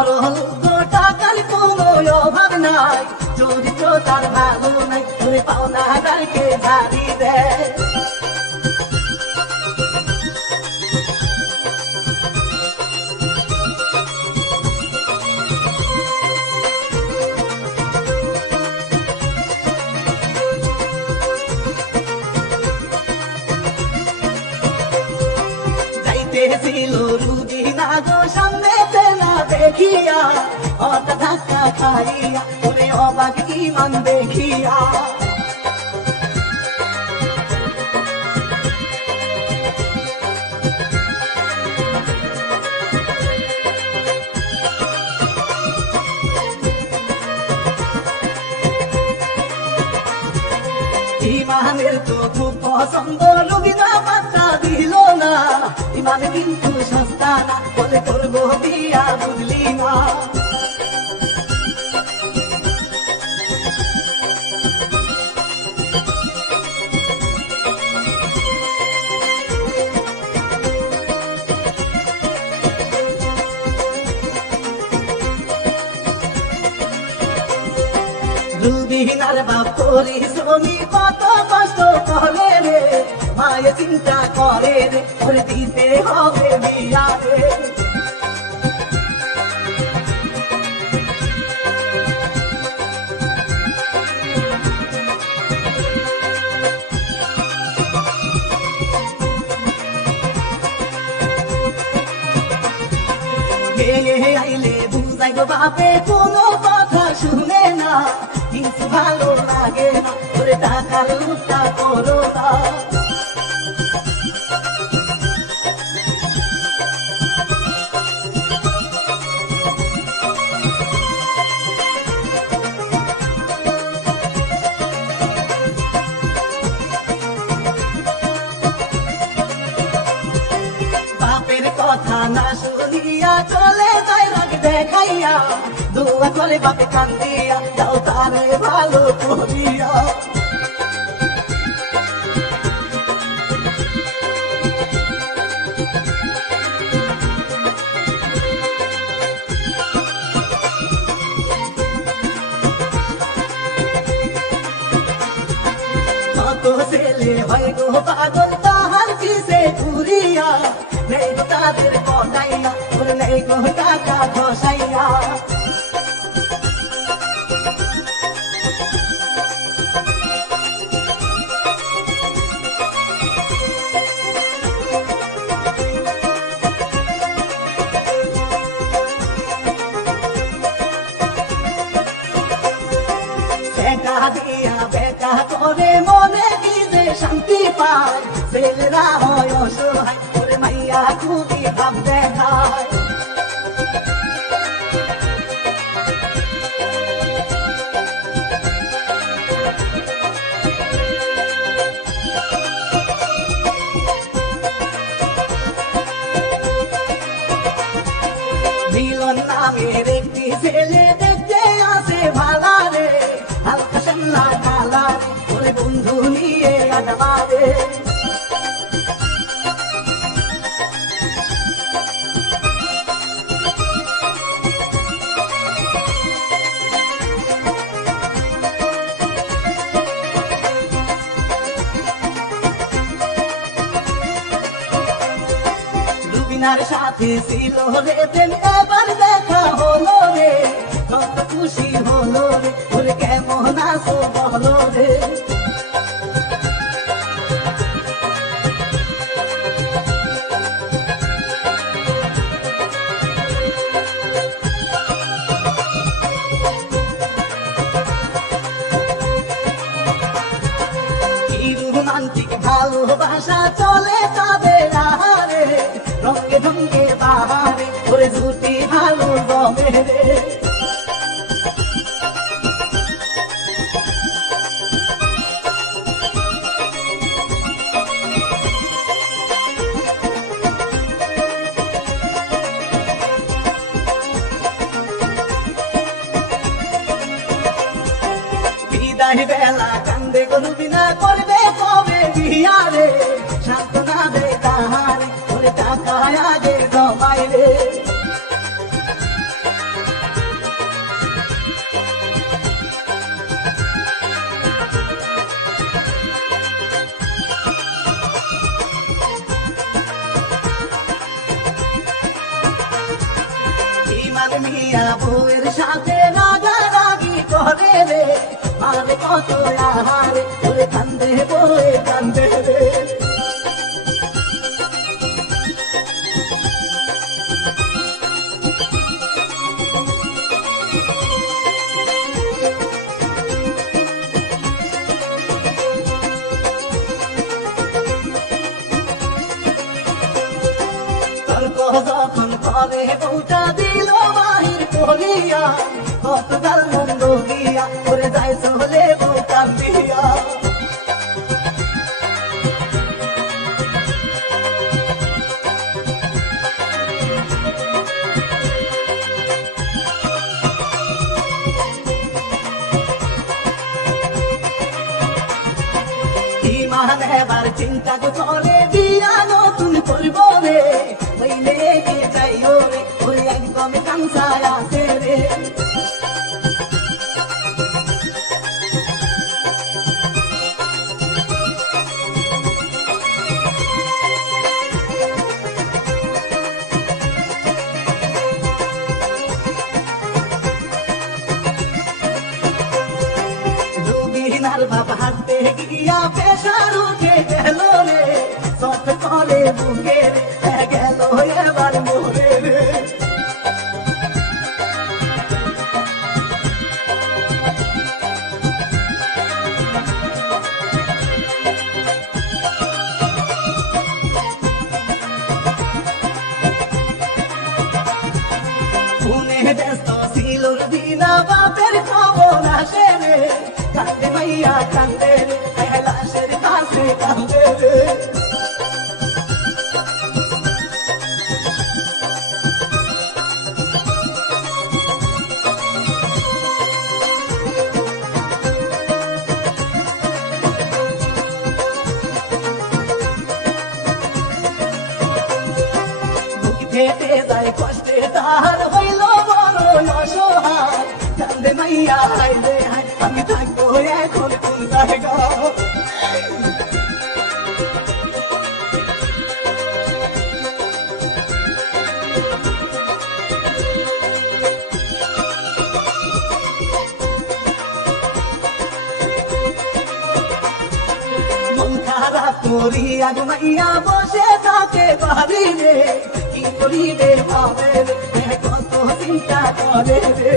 বড় টাকার কোনো অভাব নাই, চরিত্র তার ভালো নাই, ওরে পাওনাদারকে ঝাড়ি দেয়। ছিল রুজিনা গো সামনেতে না দেখিয়া, হঠাৎ ধাক্কা খাইয়া ওরে অবাক ইমান দেখিয়া। ইমানের তো খুব পছন্দ, রুবিনা পাত্তা দিল না, ইমান কিন্তু সস্তা না, বলে করবো বিয়া বুঝলি না। রুবিনার বাপ পরিশ্রমী কত কষ্ট করে রে, মায়ের চিন্তা করে রে, ওরে দিতে হবে বিয়া রে। আইলে বুঝাই গো বাপে কোনো কথা শুনে না, কিছু ভালো লাগে না, ওরে টাকার লুটটা করো না। বাপের কথা না শুনিয়া চলে যায় রাগ দেখাইয়া, দোয়া করে বাপে কান্দিয়া, যাও তারে ভালো করিয়া। কত ছেলে হয় গো পাগল তাহার কিসে ঘুরিয়া, নেই গো তাদের পটাইয়া, ওরে নেই গো টাকা ঘষাইয়া। বেকা দিয়া বেকা করে মনে কি যে শান্তি পায়, ছেলেরা হয় অসহায়, ওরে মাইয়া খুবই ভাব দেখায়। মিলন নামের একটি ছেলে দেখতে আসে ভালা রে, হালকা সামলা কালা রে, ওরে বন্ধু নিয়ে আড্ডা মারে। রুবিনার সাথে ছিল রে প্রেম, এবার দেখা হলো রে, কত খুশি হলো রে, ওরে কেমন আছো বলো রে। কি রোমান্টিক ভালোবাসা চলে তাদের আহারে, রঙে ঢঙ্গে বাহারে, ওরে জুটি ভালো জমে রে। বিদায় বেলা কান্দে গো রুবিনা, করবে কবে বিয়া রে, সান্ত্বনা দে তাহারে, ওরে টাকা আগে জমাই রে। মাইয়া বউয়ের সাথে রাগারাগি করে রে, আরে কত আহারে ওরে কান্দে বউয়ে কান্দে রে। যখন করে বউটা দিল বাহির করিয়া, কত তার মন্দ গিয়া করে যায় চলে বউ কান্দিয়া। ইমান এবার চিন্তা করে দিয়া নতুন করব রে, হইলে কে চাইও রে ওরে একদম কাংসায় আছে রে। রুবিনার বাবা হাঁটতে গিয়া পেশার উঠে গেল রে, সব করে বুকে রে গেল এবার মোরে রে। ফোনে ব্যস্ত ছিল দিনা বাপের খবর আসে রে, কান্দে মাইয়া কান্দে রে লাশের কাছে কান্দে রে। হেঁটে যায় কষ্টে তার হইল বড় অসহায়, কান্দে মাইয়া হাই রে হাই আমি থাকবো এখন কোন জায়গা। মন খারাপ করিয়া মাইয়া বসে থাকে বাড়ি রে, কি করিবে ভাবে রে কত চিন্তা করে রে।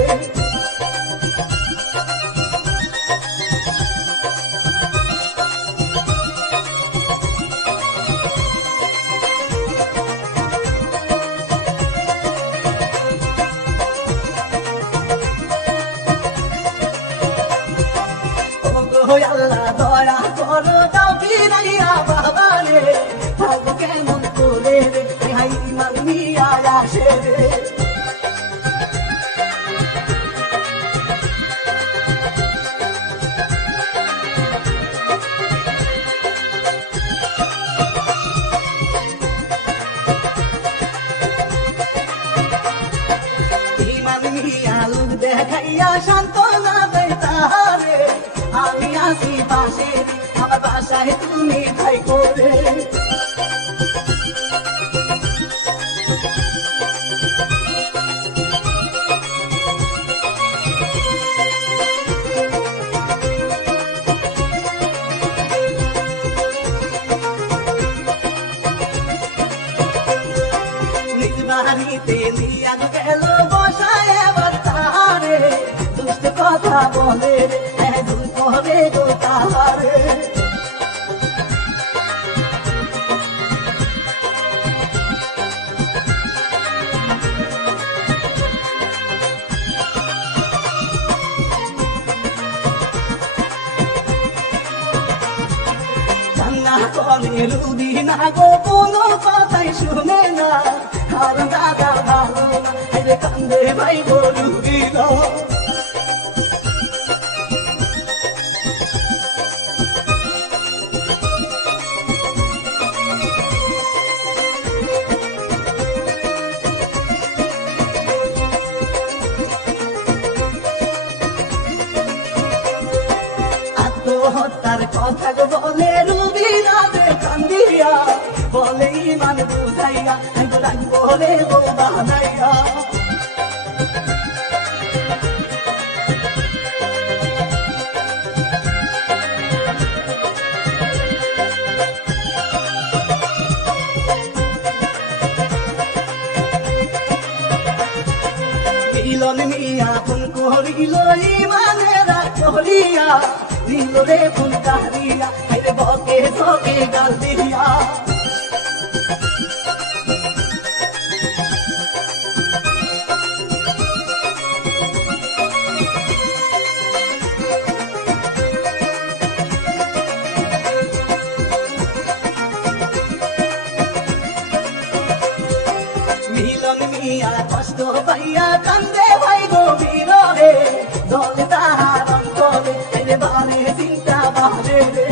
আল্লাহ দয়া করো দাও ফিরাইয়া বাবা রে, থাকবো কেমন করে রে হাই ইমান নিয়া আসে রে। ইমান নিয়া লোক দেখাইয়া সান্ত্বনা দেয় তাহারে, আমি আসি পাশে আমার বাসায় তুমি তাই করে। নিজ বাড়িতে নিয়া গেল বসায় এবার তাহারে, দুষ্ট কথা বলে রে দুই করে গো তাহারে। কান্না করে রুবিনা গো কোনো কথাই শুনে না, আর দাদা ভালো না কান্দে ভাই গো রুবিনা। আত্মহত্যার কথা বলে রুবিনা রে কান্দিয়া, বলে ইমান বুঝাইয়া রাখবো রে গো বানাইয়া। হইল ইমানের করিয়া দিল রে ফুল কাহিয়া আরে বকে তোকে গাল দিয়া মিলন মিয়া কষ্ট পাইয়া কান্দে ভাই গভীর রে দল তাহার অন্তরে এরে বারে চিন্তা বারে রে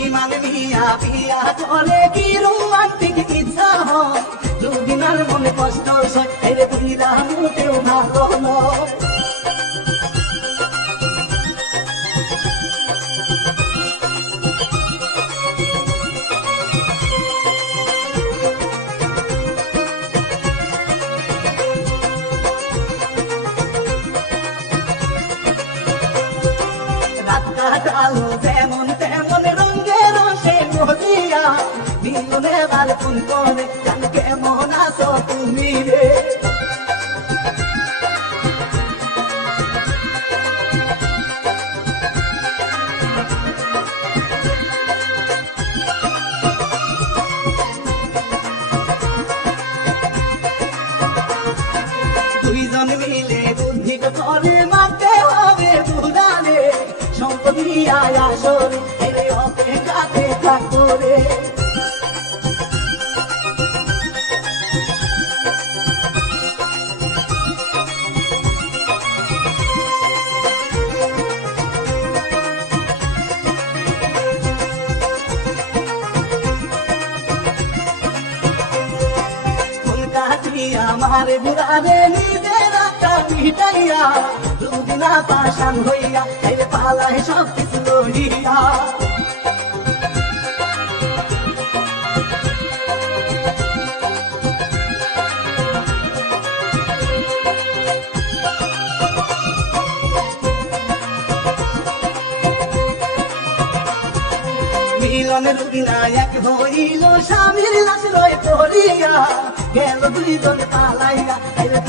ইমান মিয়া বিয়া করে কি রোমান্টিক ইচ্ছা হয় দুদিনার মনে কষ্ট সয় এরে বুড়িরা মোটেও ভালো নয় রাত কাটালো যেমন তেমন রঙে রসে মজিয়া মিলনে বার ফোন করে জান কেমন আছো তুমি রে দুইজন মিলে বুদ্ধি করে মারতে হবে বুড়ালে সম্পত্তি আয়া সরে এরে অপেক্ষাতে থাকো রে আমার বুড়ারে নিজের আত্মা মিটাইয়া দুদিনা পাশান হইয়া এরে পালায় সব কিছু লইয়া মিলনের অধিনায়ক হইল স্বামীর লাশ লয় পড়িয়া গেল দুইজন পালাইয়া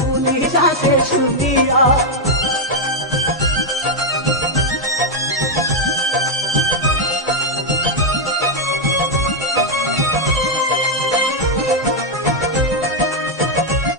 পুলিশ আসে শুনিয়া